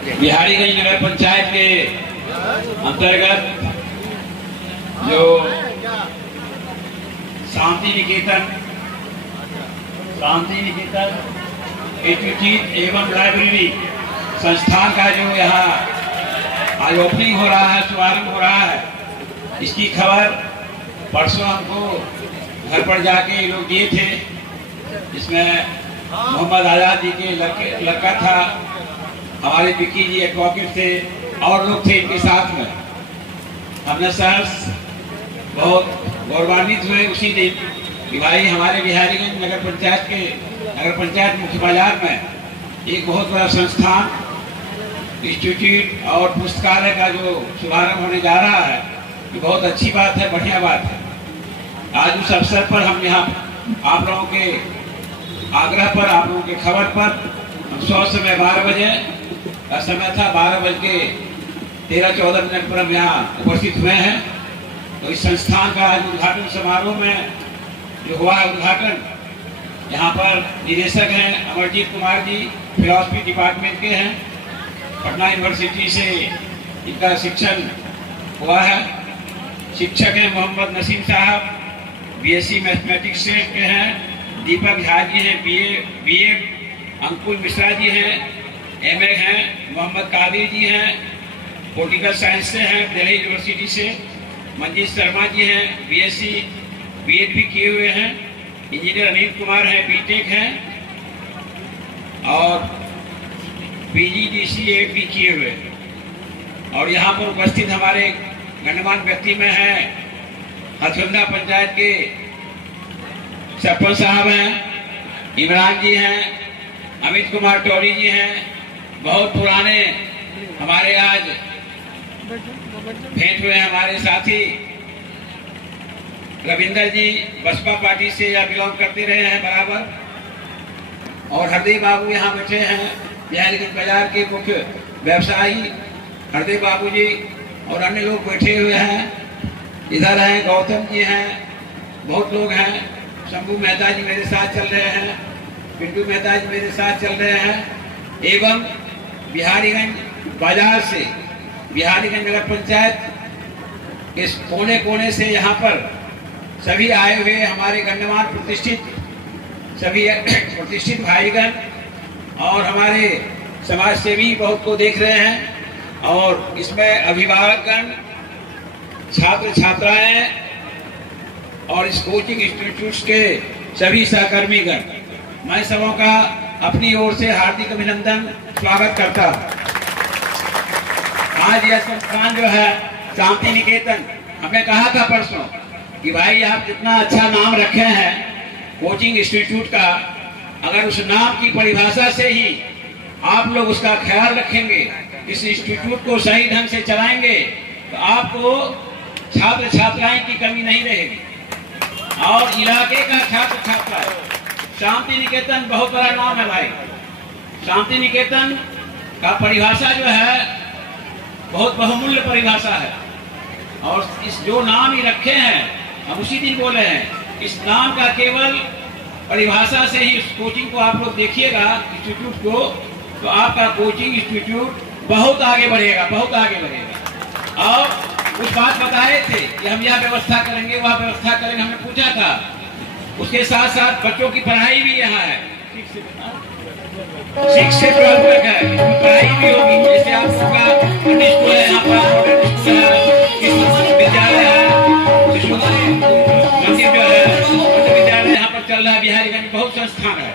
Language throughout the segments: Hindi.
बिहारीगंज नगर पंचायत के अंतर्गत जो शांति निकेतन इंस्टीट्यूट एवं लाइब्रेरी संस्थान का जो यहाँ आज ओपनिंग हो रहा है, शुभारंभ हो रहा है, इसकी खबर परसों हमको घर पर जाके लोग दिए थे। इसमें मोहम्मद आजाद जी के लड़का था, हमारे विक्की जी एडवोकेट थे और लोग थे इनके साथ में। हमने सर बहुत गौरवान्वित हुए उसी दिन कि भाई हमारे बिहारीगंज नगर पंचायत मुख्य बाजार में एक बहुत बड़ा संस्थान इंस्टीट्यूट और पुस्तकालय का जो शुभारंभ होने जा रहा है, ये बहुत अच्छी बात है, बढ़िया बात है। आज उस अवसर पर हम यहाँ आप लोगों के आग्रह पर, आप लोगों के खबर पर हम समय 12 बजे का समय था, 12:13-14 पर हम यहाँ उपस्थित हुए हैं। तो इस संस्थान का आज उद्घाटन समारोह में जो हुआ है उद्घाटन, यहाँ पर निदेशक हैं अमरजीत कुमार जी, फिलॉसफी डिपार्टमेंट के हैं, पटना यूनिवर्सिटी से इनका शिक्षण हुआ है। शिक्षक हैं मोहम्मद नसीम साहब, बीएससी मैथमेटिक्स से के हैं, दीपक झा जी हैं बीए, अंकुल मिश्रा जी हैं एमए हैं, मोहम्मद कादिर जी हैं पॉलिटिकल साइंस से हैं दिल्ली यूनिवर्सिटी से, मंजीत शर्मा जी हैं बीएससी बीएड भी किए हुए हैं, इंजीनियर अनिल कुमार हैं बीटेक हैं और पीजीडीसी भी किए हुए हैं। और यहाँ पर उपस्थित हमारे गणमान्य व्यक्ति में हैं हथुंदा पंचायत के सरपंच साहब हैं, इमरान जी हैं, अमित कुमार टोरी जी हैं, बहुत पुराने हमारे आज भेंट हुए हमारे साथी रविंदर जी बसपा पार्टी से या बिलोंग करते रहे हैं बराबर। और हरदेव बाबू यहाँ बैठे हैं, बिहारीगंज बाजार के मुख्य व्यवसायी हरदेव बाबू जी और अन्य लोग बैठे हुए हैं। इधर हैं गौतम जी हैं, बहुत लोग हैं, शंभू मेहता जी मेरे साथ चल रहे हैं, पिंटू मेहता जी मेरे साथ चल रहे हैं। एवं बिहारीगंज बाजार से, बिहारीगंज नगर पंचायत के कोने कोने से यहाँ पर सभी आए हुए हमारे गण्यमान्य प्रतिष्ठित भाईगण और हमारे समाज सेवी बहुत को देख रहे हैं। और इसमें अभिभावकगण, छात्र छात्राएं और इस कोचिंग इंस्टीट्यूट के सभी सहकर्मीगण, मैं सबों का अपनी ओर से हार्दिक अभिनंदन स्वागत करता हूं। आज यह संस्थान जो है शांति निकेतन, हमने कहा था परसों कि भाई आप जितना अच्छा नाम रखे हैं कोचिंग इंस्टीट्यूट का, अगर उस नाम की परिभाषा से ही आप लोग उसका ख्याल रखेंगे, इस इंस्टीट्यूट को सही ढंग से चलाएंगे, तो आपको छात्र छात्राएं की कमी नहीं रहेगी। और इलाके का छात्र छात्रा, शांति निकेतन बहुत बड़ा नाम है भाई। शांति निकेतन का परिभाषा जो है बहुत बहुमूल्य परिभाषा है। और इस जो नाम ही रखे हैं, हम उसी दिन बोले हैं, इस नाम का केवल परिभाषा से ही इस कोचिंग को आप लोग देखिएगा इंस्टीट्यूट को, तो आपका कोचिंग इंस्टीट्यूट बहुत आगे बढ़ेगा, बहुत आगे बढ़ेगा। और कुछ बात बताए थे कि हम यह व्यवस्था करेंगे, वह व्यवस्था करेंगे, हमने पूछा था। उसके साथ साथ बच्चों की पढ़ाई भी यहाँ है, 6 से 12 तक है, इसमें पढ़ाई भी होगी। जैसे आप सबका स्कूल है यहाँ पर, विद्यालय है, मंदिर जो है, विद्यालय यहाँ पर चल रहा है। बिहारीगंज बहुत संस्थान है,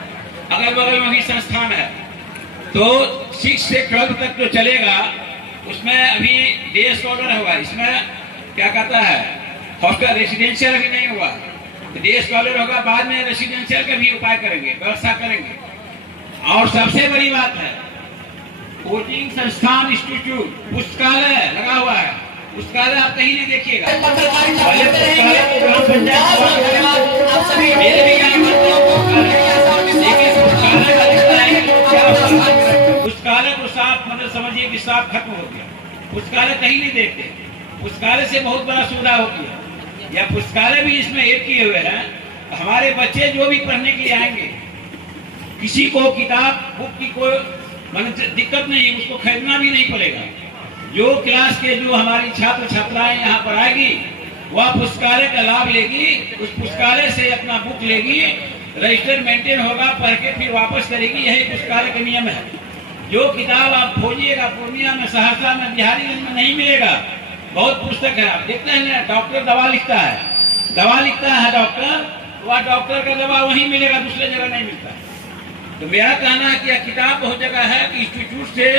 अगल बगल में भी संस्थान है। तो 6 से 12 तक जो चलेगा उसमें अभी डे स्कॉलर हुआ, इसमें क्या कहता है हॉस्टल रेसिडेंशियल अभी नहीं हुआ, तो डे स्कॉलर होगा, बाद में रेसिडेंशियल का भी उपाय करेंगे, व्यवस्था करेंगे। और सबसे बड़ी बात है कोचिंग संस्थान इंस्टीट्यूट पुस्तकालय लगा हुआ है। पुस्तकालय आप कहीं नहीं देखिएगा, पुस्तकालय को साफ मतलब समझिए कि साफ खत्म हो गया। पुस्तकालय कहीं नहीं देखते, पुस्तकालय से बहुत बड़ा सुविधा होती है। या पुस्तकालय भी इसमें ऐड किए हुए हैं। हमारे बच्चे जो भी पढ़ने के लिए आएंगे, किसी को किताब बुक की कोई मतलब दिक्कत नहीं, उसको खरीदना भी नहीं पड़ेगा। जो क्लास के जो हमारी छात्र छात्राएं यहाँ पर आएगी वह पुस्तकालय का लाभ लेगी, उस पुस्तकालय से अपना बुक लेगी, रजिस्टर मेंटेन होगा, पढ़ के फिर वापस करेगी। यही पुस्तकालय का नियम है। जो किताब आप खोजिएगा पूर्णिया में, सहरसा में, बिहारीगंज में नहीं मिलेगा। बहुत पुस्तक है, आप देखते हैं ना, डॉक्टर दवा लिखता है, डॉक्टर, वह डॉक्टर का दवा वहीं मिलेगा, दूसरे जगह नहीं मिलता। तो मेरा कहना है कि यह किताब बहुत जगह है कि इंस्टीट्यूट से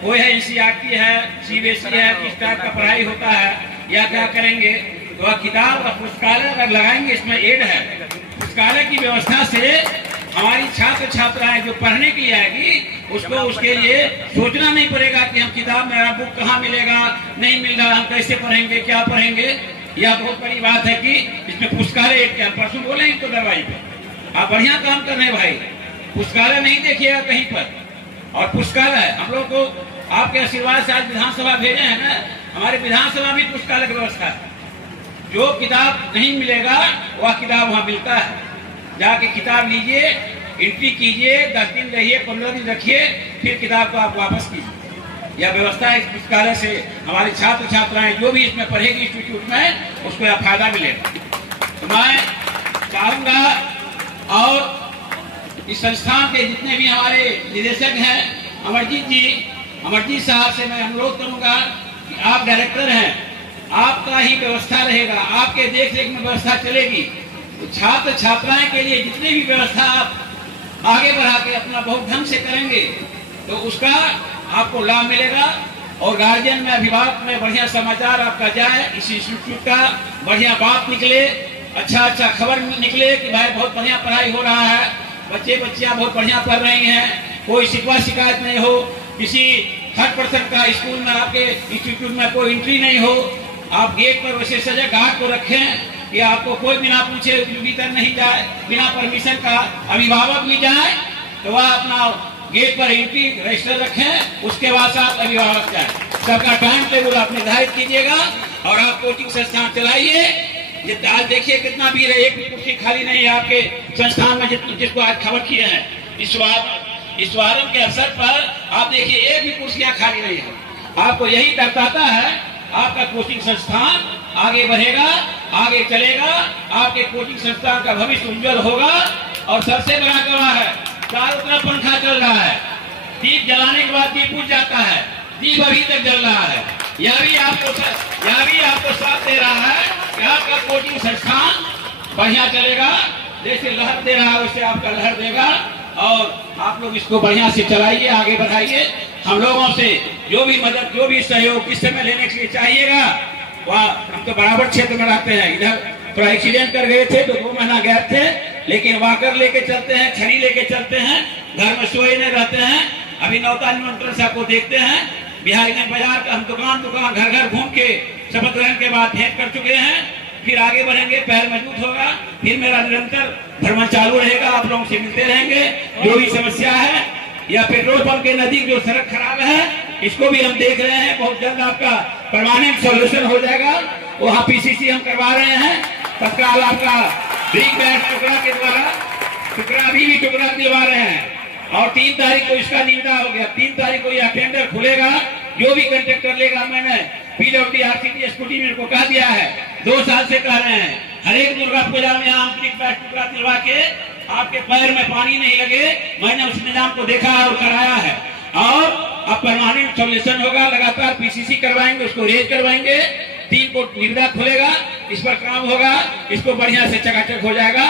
कोई है, एनसीईआरटी है, सीबीएसई है, किस टाइप का पढ़ाई होता है या क्या करेंगे, तो वह किताब का पुस्तकालय अगर लगाएंगे, इसमें एड है। पुस्तकालय की व्यवस्था से हमारी छात्र छात्राएं जो पढ़ने के लिए आएगी उसको उसके लिए सोचना नहीं पड़ेगा कि हम किताब मेरा बुक कहाँ मिलेगा, नहीं मिल रहा, हम कैसे पढ़ेंगे, क्या पढ़ेंगे। यह बहुत बड़ी बात है कि इसमें पुस्तकालय एड क्या, परसों बोले इनको दरवाई पे आप बढ़िया काम कर रहे हैं भाई, पुस्तकालय नहीं देखिएगा कहीं पर। और पुस्तकालय हम लोग को आपके आशीर्वाद से आज विधानसभा भेजे हैं ना, हमारे विधानसभा भी पुस्तकालय की व्यवस्था है। जो किताब नहीं मिलेगा वह किताब वहाँ मिलता है, जाके किताब लीजिए, एंट्री कीजिए, 10 दिन रहिए, 15 दिन रखिए, फिर किताब को आप वापस कीजिए। यह व्यवस्था इस पुस्तकालय से हमारे छात्र छात्राएं जो भी इसमें पढ़ेगी इंस्टीट्यूट में, उसको यह फायदा मिलेगा। तो मैं चाहूंगा और इस संस्थान के जितने भी हमारे निदेशक हैं, अमरजीत साहब से मैं अनुरोध करूंगा कि आप डायरेक्टर हैं, आपका ही व्यवस्था रहेगा, आपके देख रेख में व्यवस्था चलेगी। तो छात्र छात्राएं के लिए जितनी भी व्यवस्था आप आगे बढ़ा के अपना बहुत ढंग से करेंगे तो उसका आपको लाभ मिलेगा। और गार्जियन में, अभिभावक में बढ़िया समाचार आपका जाए, इस इंस्टीट्यूट का बढ़िया बात निकले, अच्छा खबर निकले कि भाई बहुत बढ़िया पढ़ाई हो रहा है, बच्चियां बहुत बढ़िया पढ़ रही हैं, कोई शिकवा शिकायत नहीं हो, किसी 3rd का स्कूल में आपके इंस्टीट्यूट में कोई एंट्री नहीं हो, आप गेट पर वैसे सजा घाट को रखें कि आपको कोई बिना पूछे भीतर नहीं जाए, बिना परमिशन का। अभिभावक भी जाए तो वह अपना गेट पर एंट्री रजिस्टर रखें, उसके बाद साथ अभिभावक जाए। सबका टाइम टेबल आप निर्धारित कीजिएगा और आप कोचिंग संस्थान चलाइए। आज देखिए कितना भीड़ है, एक भी कुर्सी खाली नहीं है आपके संस्थान में, जिसको आज खबर किए हैं। इस शुभारंभ के अवसर पर आप देखिए एक भी कुर्सियां खाली नहीं है। आपको यही दर्शाता है आपका कोचिंग संस्थान आगे बढ़ेगा, आगे चलेगा, आपके कोचिंग संस्थान का भविष्य उज्जवल होगा। और सबसे बड़ा गवाह है, चारों तरफ पंखा चल रहा है, दीप जलाने के बाद दीप बुझ जाता है, दीप अभी तक जल रहा है। यह भी आपको साथ दे रहा है कि आपका कोचिंग संस्थान बढ़िया चलेगा, जैसे लहर दे रहा है वैसे आपका लहर देगा। और आप लोग इसको बढ़िया से चलाइए, आगे बढ़ाइए। हम लोगों से जो भी मदद, जो भी सहयोग किस समय लेने के लिए चाहिएगा, वह हम तो बराबर क्षेत्र में रहते हैं। इधर थोड़ा एक्सीडेंट कर गए थे तो 2 महीना गए थे, लेकिन वाकर लेके चलते हैं, छड़ी लेके चलते हैं, घर में सोए नहीं रहते हैं। अभी नौता निमंत्रण से आपको देखते हैं, बिहारीगंज बाजार का हम दुकान घर घर घूम के शपथ ग्रहण के बाद भेंट कर चुके हैं। फिर आगे बढ़ेंगे, पैर मजबूत होगा, फिर मेरा निरंतर भ्रमण चालू रहेगा, आप लोगों से मिलते रहेंगे। जो भी समस्या है या पेट्रोल पंप के नजदीक जो सड़क खराब है, इसको भी हम देख रहे हैं, बहुत जल्द आपका परमानेंट सॉल्यूशन हो जाएगा। वहाँ पीसीसी हम करवा रहे हैं, तत्काल आपका ब्रिक बैग टुकड़ा के द्वारा अभी भी टुकड़ा दिलवा रहे हैं। और 3 तारीख को इसका निविदा हो गया, 3 तारीख को यह टेंडर खुलेगा। जो भी कंट्रेक्टर लेगा, मैंने पीडब्ल्यूडी आरसीटी स्कूटी में को कह दिया है, 2 साल से कह रहे हैं, हर एक दुर्गा पूजा में आंतरिक बैग टुकड़ा दिलवा के आपके पैर में पानी नहीं लगे, मैंने उस निजाम को देखा और कराया है। और अब परमानेंट सॉल्यूशन होगा, लगातार पीसीसी करवाएंगे, उसको रेज करवाएंगे, 3 को निविदा खुलेगा, इस पर काम होगा, इसको बढ़िया से चकाचक हो जाएगा।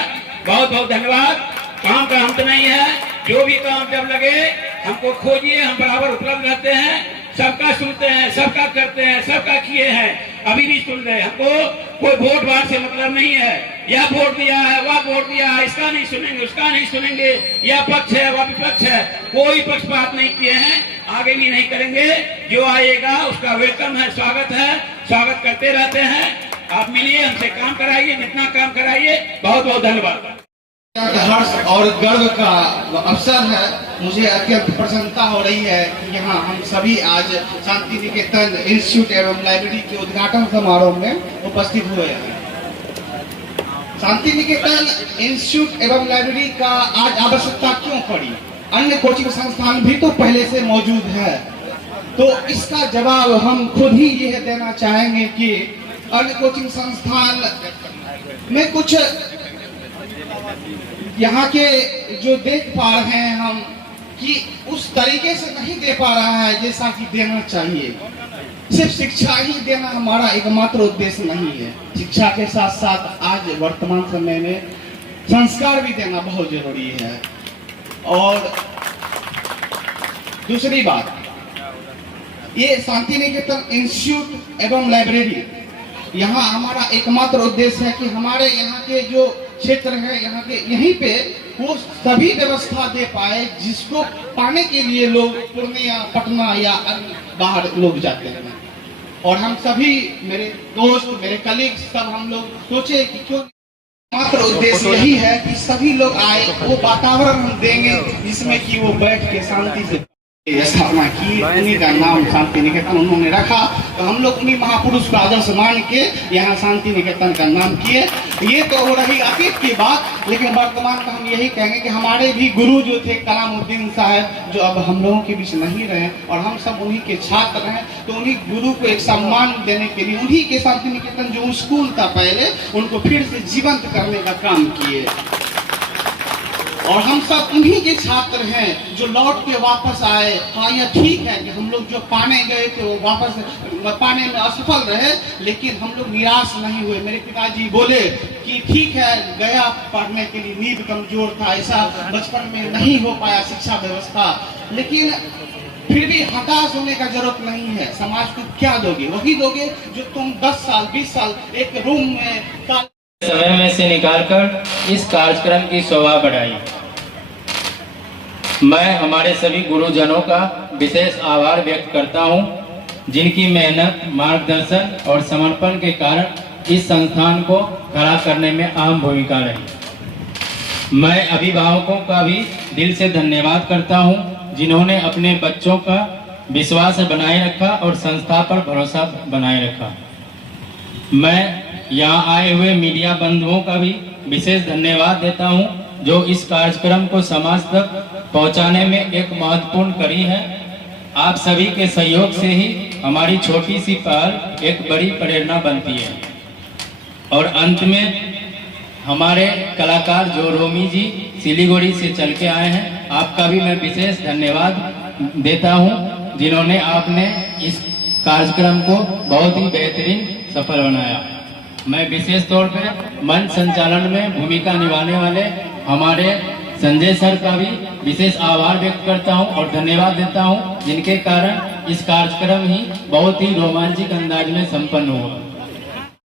बहुत बहुत धन्यवाद। काम का अंत नहीं है, जो भी काम जब लगे हमको खोजिए, हम बराबर उपलब्ध रहते हैं, सबका सुनते हैं, सबका करते हैं, सबका किए हैं, अभी भी सुन रहे हैं। हमको कोई वोट वाट से मतलब नहीं है, यह वोट दिया है, वह वोट दिया है, इसका नहीं सुनेंगे, उसका नहीं सुनेंगे, यह पक्ष है, वह विपक्ष है, कोई पक्षपात नहीं किए हैं, आगे भी नहीं करेंगे। जो आएगा उसका वेलकम है, स्वागत करते रहते हैं। आप मिलिए, हमसे काम कराइए, जितना काम कराइए। बहुत बहुत धन्यवाद। हर्ष और गर्व का अवसर है, मुझे अत्यंत प्रसन्नता हो रही है कि यहाँ हम सभी आज शांति निकेतन इंस्टीट्यूट एवं लाइब्रेरी के उद्घाटन समारोह में उपस्थित हुए हैं। शांति निकेतन इंस्टीट्यूट एवं लाइब्रेरी का आज आवश्यकता क्यों पड़ी? अन्य कोचिंग संस्थान भी तो पहले से मौजूद है। तो इसका जवाब हम खुद ही यह देना चाहेंगे कि अन्य कोचिंग संस्थान में कुछ यहाँ के जो देख पा रहे हैं हम कि उस तरीके से नहीं दे पा रहा है जैसा कि देना चाहिए। सिर्फ शिक्षा ही देना हमारा एकमात्र उद्देश्य नहीं है। शिक्षा के साथ साथ आज वर्तमान समय में संस्कार भी देना बहुत जरूरी है। और दूसरी बात, ये शांति निकेतन इंस्टीट्यूट एवं लाइब्रेरी, यहाँ हमारा एकमात्र उद्देश्य है कि हमारे यहाँ के जो क्षेत्र है, यहाँ के यहीं पे वो सभी व्यवस्था दे पाए जिसको पाने के लिए लोग पूर्णिया, पटना या बाहर लोग जाते हैं। और हम सभी, मेरे दोस्त, मेरे कलीग, सब हम लोग सोचे कि क्यों, मात्र उद्देश्य यही है कि सभी लोग आए, वो वातावरण हम देंगे जिसमें कि वो बैठ के शांति से स्थापना की। उन्हीं का नाम शांति निकेतन उन्होंने रखा, तो हम लोग उन्हीं महापुरुष का आदर्श मान के यहाँ शांति निकेतन का नाम किए। ये तो हो रही अतीत की बात, लेकिन वर्तमान में हम यही कहेंगे कि हमारे भी गुरु जो थे कलामुद्दीन साहब, जो अब हम लोगों के बीच नहीं रहे और हम सब उन्हीं के छात्र हैं, तो उन्हीं गुरु को एक सम्मान देने के लिए उन्हीं के शांति निकेतन जो स्कूल था पहले, उनको फिर से जीवंत करने का काम किए। और हम सब उन्हीं के छात्र हैं जो लौट के वापस आए। हाँ, यह ठीक है कि हम लोग जो पाने गए थे वो वापस पाने में असफल रहे, लेकिन हम लोग निराश नहीं हुए। मेरे पिताजी बोले कि ठीक है, गया पढ़ने के लिए, नींव कमजोर था, ऐसा बचपन में नहीं हो पाया शिक्षा व्यवस्था, लेकिन फिर भी हताश होने का जरूरत नहीं है। समाज को क्या दोगे? वही दोगे जो तुम 10 साल 20 साल एक रूम में समय में से निकालकर इस कार्यक्रम की शोभा बढ़ाई। मैं हमारे सभी गुरुजनों का विशेष आभार व्यक्त करता हूं, जिनकी मेहनत, मार्गदर्शन और समर्पण के कारण इस संस्थान को खड़ा करने में अहम भूमिका रही। मैं अभिभावकों का भी दिल से धन्यवाद करता हूं, जिन्होंने अपने बच्चों का विश्वास बनाए रखा और संस्था पर भरोसा बनाए रखा। मैं यहाँ आए हुए मीडिया बंधुओं का भी विशेष धन्यवाद देता हूँ, जो इस कार्यक्रम को समाज तक पहुँचाने में एक महत्वपूर्ण कड़ी है। आप सभी के सहयोग से ही हमारी छोटी सी पहल एक बड़ी प्रेरणा बनती है। और अंत में हमारे कलाकार जो रोमी जी सिलीगुड़ी से चल के आए हैं, आपका भी मैं विशेष धन्यवाद देता हूँ, जिन्होंने आपने इस कार्यक्रम को बहुत ही बेहतरीन सफल बनाया। मैं विशेष तौर पर मंच संचालन में भूमिका निभाने वाले हमारे संजय सर का भी विशेष आभार व्यक्त करता हूं और धन्यवाद देता हूं, जिनके कारण इस कार्यक्रम ही बहुत ही रोमांचक अंदाज में संपन्न हुआ।